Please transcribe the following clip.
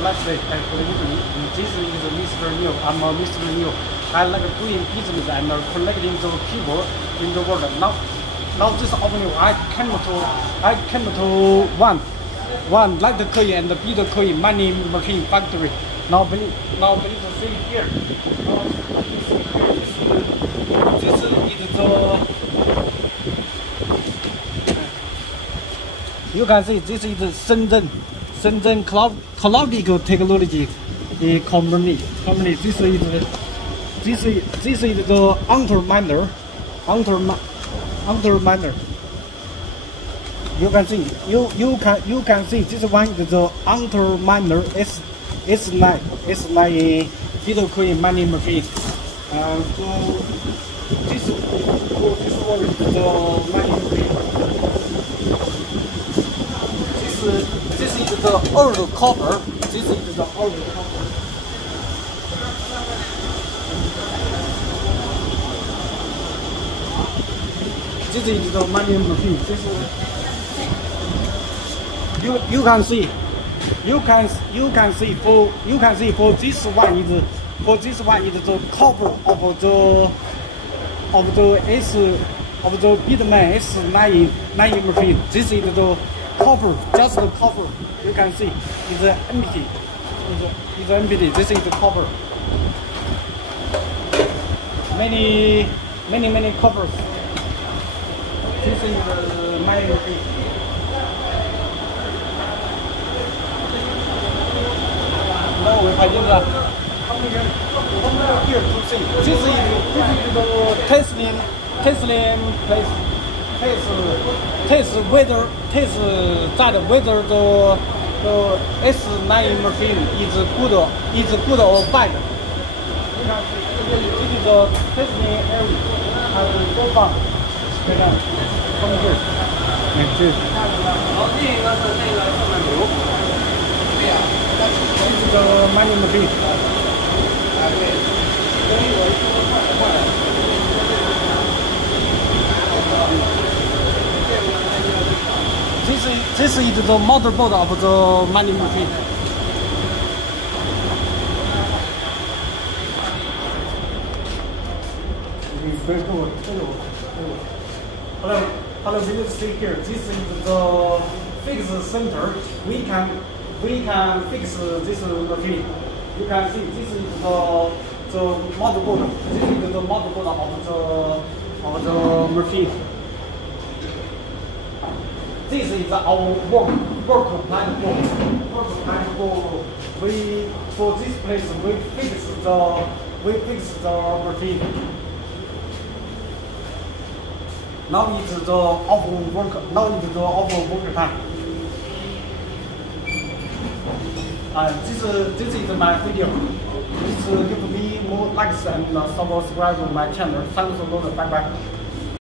last day. Good evening. This is Mr. New. I'm Mr. New. I like doing business and collecting the people in the world. Now this avenue, I came to one Litecoin and Bitcoin money machine factory. Now please see here. This is the. You can see this is the Shenzhen Cloudical Technology company. This is the AntMiner. You can see this one is the AntMiner S9 Bitcoin money machine. So this one is the money machine. This is the old copper. This is the old copper. This is the money machine. This is, you can see for this one is the copper of the Bitcoin S9 machine. This is the copper, just the copper. You can see it's empty. It's empty. This is the copper. Many coppers. This is the money machine. No, we find it. Come here to see. This is the testing place. Test whether the S9 machine is good or bad. This is the testing area and so far. Come here. This is the money machine. This is the motherboard of the money machine. Hello, you see here. This is the fix center. We can fix this machine. You can see this is the motherboard. This is the motherboard of the machine. This is our work line board. For this place we fix the machine. Now it's the off work time. This is my video. Please give me more likes and subscribe to my channel. Thanks a lot. Bye bye.